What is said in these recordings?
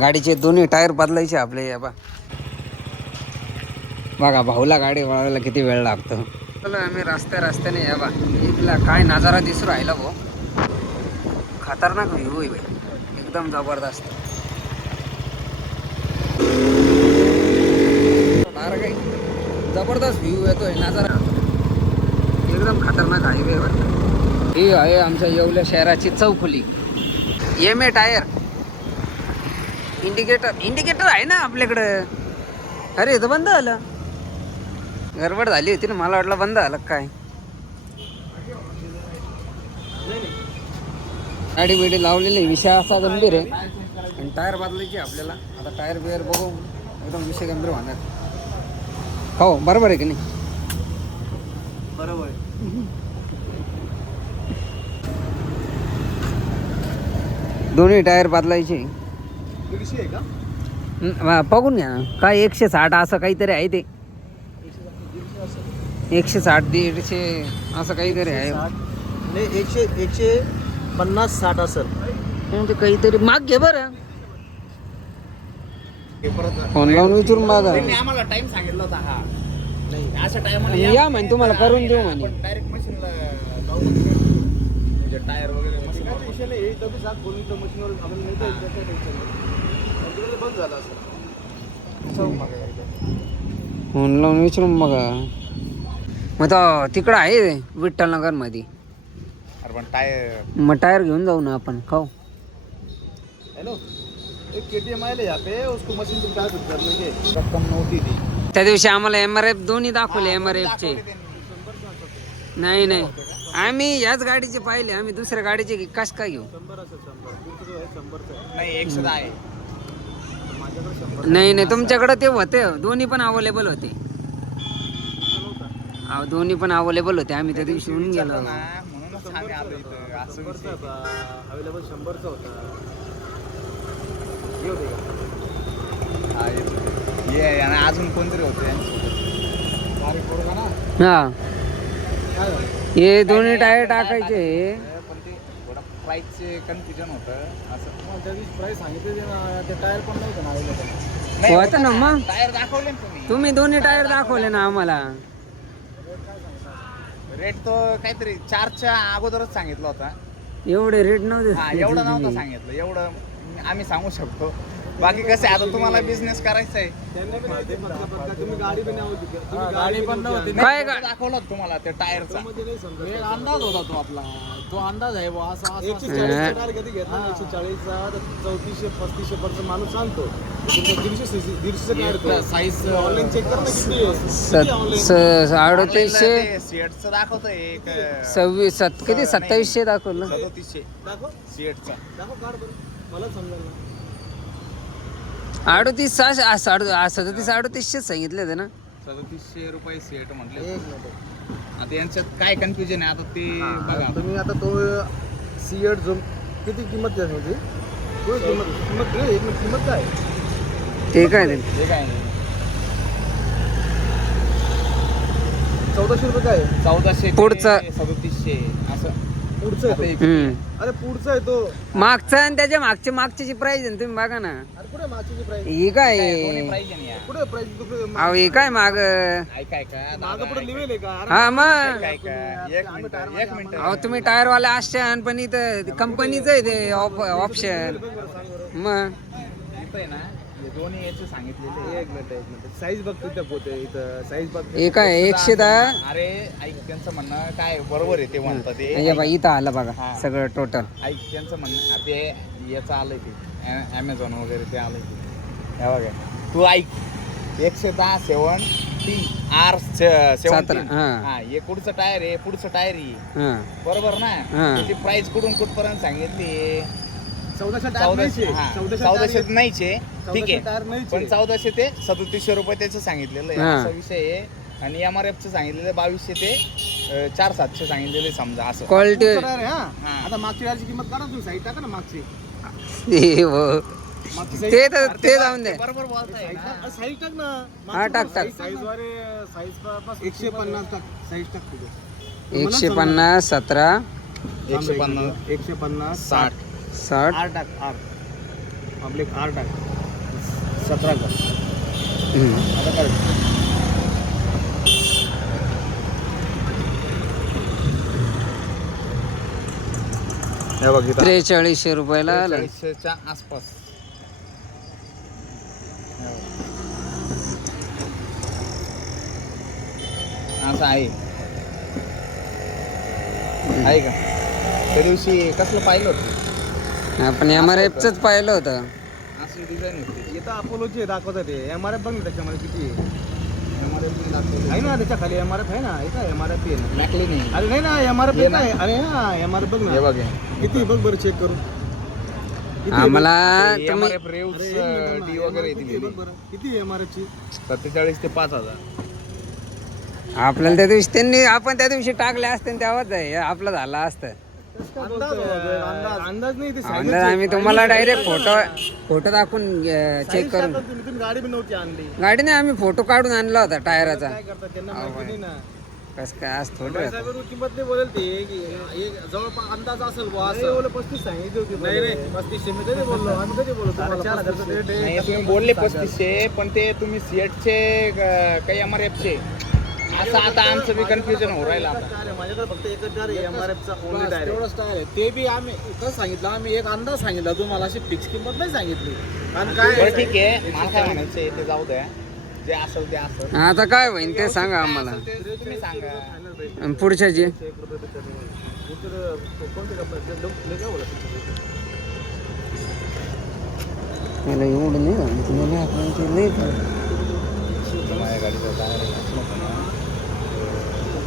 गाडीचे दोन्ही टायर बदलायचे आपले. या बघा भाऊला गाडी वळवायला किती वेळ लागतो. चला आम्ही रस्त्याने या बा. इथला काय नजारा दिसू राहिला भाऊ. खतरनाक व्ह्यू आहे भाई, एकदम जबरदस्त. जबरदस्त व्ह्यू येतोय, नजारा एकदम खतरनाक हायवे वाटतं. ही आहे आमच्या येवल्या शहराची चौफुली. MA tyre. इंडिकेटर आहे ना आपल्याकडं. अरे इथं बंद झालं, गडबड झाली होती ना, मला वाटलं बंद झालं काय. गाडी बिडी लावलेली, विषय असा गंभीर आहे. आणि टायर बदलायची आपल्याला आता. टायर बिअर बघू, एकदम विषय गंभीर होणार. हो बरोबर आहे की नाही? बरोबर. दोन्ही टायर बदलायचे. आहे का? बघून घ्या ना, काय 160 असं काहीतरी आहे ते. 160 150 असं काहीतरी आहे. नाही 150 60 असेल. ते काहीतरी माग घे बरं, फोन लावून विचारून बघा. आम्हाला टाइम सांगितला होता. हा नाही अशा टायमाला या म्हणे तुम्हाला करून देऊ म्हणे. डायरेक्ट मशीनला जाऊ म्हणजे टायर वगैरे मशीन विषय नाही. हे तर सात बोलून तर मशीनवर आपण नाही तर त्याच्या टेन्शन बंद झालं असं. फोन लावून विचारून बघा. मग तर तिकडं आहे विठ्ठल नगर मध्ये. अरे पण टायर, मग टायर घेऊन जाऊ ना आपण. खाऊ. हेलो, एक KTM आले यहाँ पे, उसको मशीन तुम टायर करने के रक्कम नव्हती ती. त्या दिवशी आम्हाला MRF दोन्ही दाखवले. MRF चे नाही नाही, आम्ही याच गाडीचे पाहिले. आम्ही दुसऱ्या गाडीचे कस काय घेऊ? 100 असेल. 100 नाही 110 आहे माझ्याकडे. नाही नाही, तुमच्याकडे ते होते, दोन्ही पण अवेलेबल होते. दोन्ही पण अवेलेबल होते. आम्ही त्या दिवशी येऊन गेलो. म्हणूनच आम्ही आलो इथं. असं अवेलेबल 100चा होता. येऊ दे का? ये आणि अजून कोणतरी होते. हा, हे दोन्ही टायर टाकायचे. पण ते थोडं प्राईसचे कन्फ्युजन होतं असं. त्या दिवशी प्राईस सांगितले ते टायर पण नव्हतं ना अवेलेबल. होतं ना मग. टायर दाखवले ना तुम्ही दोन्ही टायर दाखवले ना आम्हाला. रेट तो काहीतरी 4च्या अगोदरच सांगितला होता. एवढे रेट हा नव्हते. एवढं नव्हतं सांगितलं. एवढं आम्ही सांगू शकतो. बाकी कसं आहे, आता तुम्हाला बिझनेस करायचा आहे. गाडी पण नव्हती. काय दाखवलं होतं तुम्हाला ते टायरचा अंदाज होता तो आपला. तो अंदाज आहे बुवा असा. 140 टायर कधी घेतला 140चा 3400 3500 पर्यंत माणूस सांगतो. 150 साईज ऑनलाईन चेक कर ना किती आहे. 3800 सीएटचं दाखवतोय एक 26 किती 2700 दाखवलं. 3700 दाखव सीएटचा दाखव कार्ड बरं मला समजायला. 38 37 3800 सांगितले होते ना. 3700 रुपये सीएट म्हटले. आता यांच्यात काय कन्फ्युजन आहे आता ते बघा तुम्ही. आता तो सीएट जो किती किंमत आहे म्हणजे किंमत काय ते काय ते काय 1400 रुपये काय 1400 पुढचं 3700 असं. पुढचं अरे पुढचं आहे तो मागचा आणि त्याच्या मागची प्राइस आहे तुम्ही बघा ना. कुठे मागची प्राइस ही काय कुठे प्राइस अहो हे काय माग माग पुढे लिहिलेलं आहे का? हा मग एक मिनिट अहो तुम्ही टायर वाले असशान पण इथं कंपनीचं आहे ते ऑप्शन. मग इथं आहे ना हे दोन्ही याचे सांगितलेले. एक मिनिट साईज बघ तिथं पोते इथं साईज बघ. हे काय 110. अरे ऐक त्यांचं म्हणणं काय बरोबर आहे ते म्हणतात ते. हे बघा इथं आलं बघा सगळं टोटल. ऐक त्यांचं म्हणणं ते याचं आलंय ते ॲमेझॉन वगैरे ते आलंय ते. हे बघा तू ऐक 110 70 R17. हा हे पुढचं टायर आहे पुढचं टायर आहे बरोबर ना. त्याची प्राइस कुठून कुठपर्यंत सांगितली 1400 नाहीचे ठीक आहे. पण 1400 ते 3700 रुपये त्याचं सांगितलेलं आहे असा विषय आहे. आणि MRF चं सांगितलेलं 2200 ते 4700 सांगितलेलं समजा असं क्वालिटी. आता मागची गाडीची किंमत करा तुम्ही साईड टाका ना मागची. ते जाऊन दे. बरोबर बोलताय साईज टाक ना. हा टाक टाक. साईज वाले साईज 150 टाक साईज टाक तुझं 150 17 150 150 60 60 आर टाक आर आपले 8 टाक 17 का आता काढ. हे बघ इथं 4300 रुपयाला आलं. 43च्या आसपास. असं आहे का? त्या दिवशी कसलं पाहिलं होतं आपण MRF पाहिलं होतं. असं डिझाईन होती. इथं अपोलोची दाखवतात ते MRF बघ ना त्याच्यामध्ये किती आहे. MRF दाखवलं आहे ना त्याच्या खाली MRF आहे ना. इथं MRF आहे ना. मॅकली नाही. अरे नाही ना MRF आहे ना. अरे हा MRF बघ ना. हे बघ किती बघ बरं चेक करू. आम्हाला तुम्ही MRF रेव्स डी वगैरे दिलेली. किती MRF ची 47 ते 5000. आपल्याला त्या दिवशी त्यांनी आपण त्या दिवशी टाकले असते आणि तेव्हाच आहे आपलं झालं असतं. अंदाज नाही ते अंदाज आम्ही तुम्हाला डायरेक्ट फोटो दाखवून चेक करून. गाडी पण नव्हती आणली. गाडी नाही आम्ही फोटो काढून आणला होता टायराचा. काय करतात त्यांना माहिती नाही ना. कसं काय आज थोडं राहतं. किंमत नाही बोलेल ते जवळपास अंदाज असेल बुवा असं. 35 सांगितली होती. नाही रे 3500 मी कधी बोललो. आम्ही कधी बोललो 4,000 रेट आहे. तुम्ही बोलले 3500 पण ते तुम्ही सीएटचे काही MRFचे असं आता आमचं बी कन्फ्युजन होऊ राहिलं आता. माझ्याकडे फक्त एकच टायर आहे MRFचा ओनली टायर. एवढंच टायर आहे. ते बी आम्ही कसं सांगितलं आम्ही एक अंदाज सांगितला तुम्हाला अशी फिक्स किंमत नाही सांगितली. कारण काय ठीक आहे मला काय म्हणायचं ते जाऊ द्या. जे असेल ते असेल. आता काय होईल ते सांगा आम्हाला. तुम्ही सांगा. आणि पुढच्याची मला एवढं नाही झालं. तुम्हाला आपण ते नाही झालं. माझ्या गाडीचं टायर नव्हतं ना.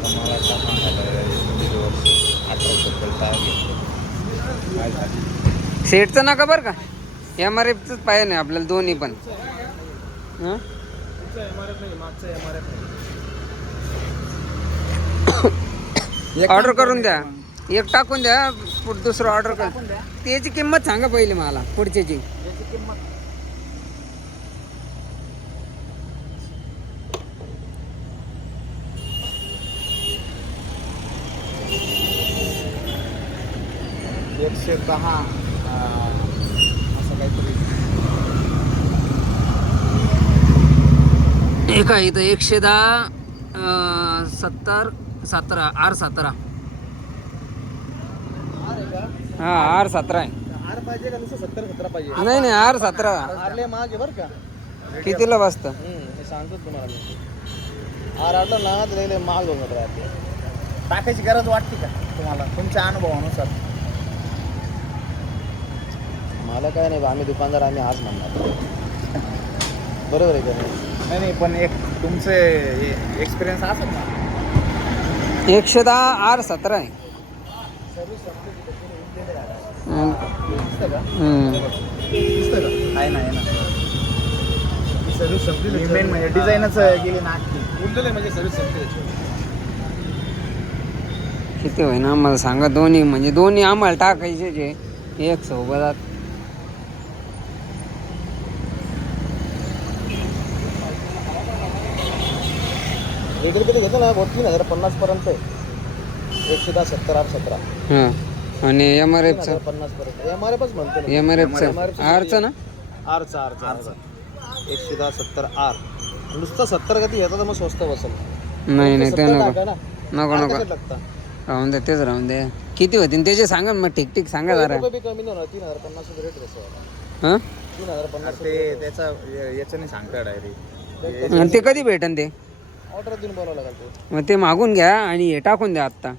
मला 18 सेटचं नका बरं का. MRFच पाहिजे नाही आपल्याला दोन्ही पण. हां ऑर्डर करून द्या. एक टाकून द्या दुसरं ऑर्डर कर. त्याची किंमत सांगा पहिले मला पुढच्याची. एकशे 10 असं काहीतरी. एक आहे इथं 110 17 R17. हा R17 आहे. आर पाहिजे का नुसतं 70-17 पाहिजे. नाही नाही R17. आरले मागे बरं का. कितीला बसतं. मी सांगतो तुम्हाला. आर आडलं ना तर माग होऊन राहते. टाकायची गरज वाटते का तुम्हाला तुमच्या अनुभवानुसार. मला काय नाही आम्ही दुकानदार आम्ही हाच म्हणणार. बरोबर आहे का नाही. पण एक तुमचे एक्सपिरियन्स असेल ना. 110 R17 आहे. आहे ना सर्विस संपली. मेन म्हणजे डिझाईनच गेली ना. उरलेलं म्हणजे सर्विस संपली. किती होईना आम्हाला सांगा. दोन्ही म्हणजे दोन्ही आम्हाला टाकायचे जे एक सोबत. रेट किती घेतो ना 3,050 पर्यंत. 110 70 R17. हां आणि MRF 50 पर्यंत. MRFच म्हणतो MRF आरचं ना. आरचा 110 70 R. नुसतं 70 कधी घेतात तर मग स्वस्त बसेल. नाही नाही ते नको टाका ना. नको नको लागतं राहून दे तेच राहून दे. किती होतील त्याचे सांगा मग. ठीक ठीक सांगा जरा. कमी नाही होणार. 3,050 रेट कसं. हां 3,050 ते त्याचा याच्याने सांगता डायरेक्ट. आणि ते कधी भेटन ते. ऑर्डर देऊन बोलावं लागेल ते. मग ते मागून घ्या आणि हे टाकून द्या आत्ता.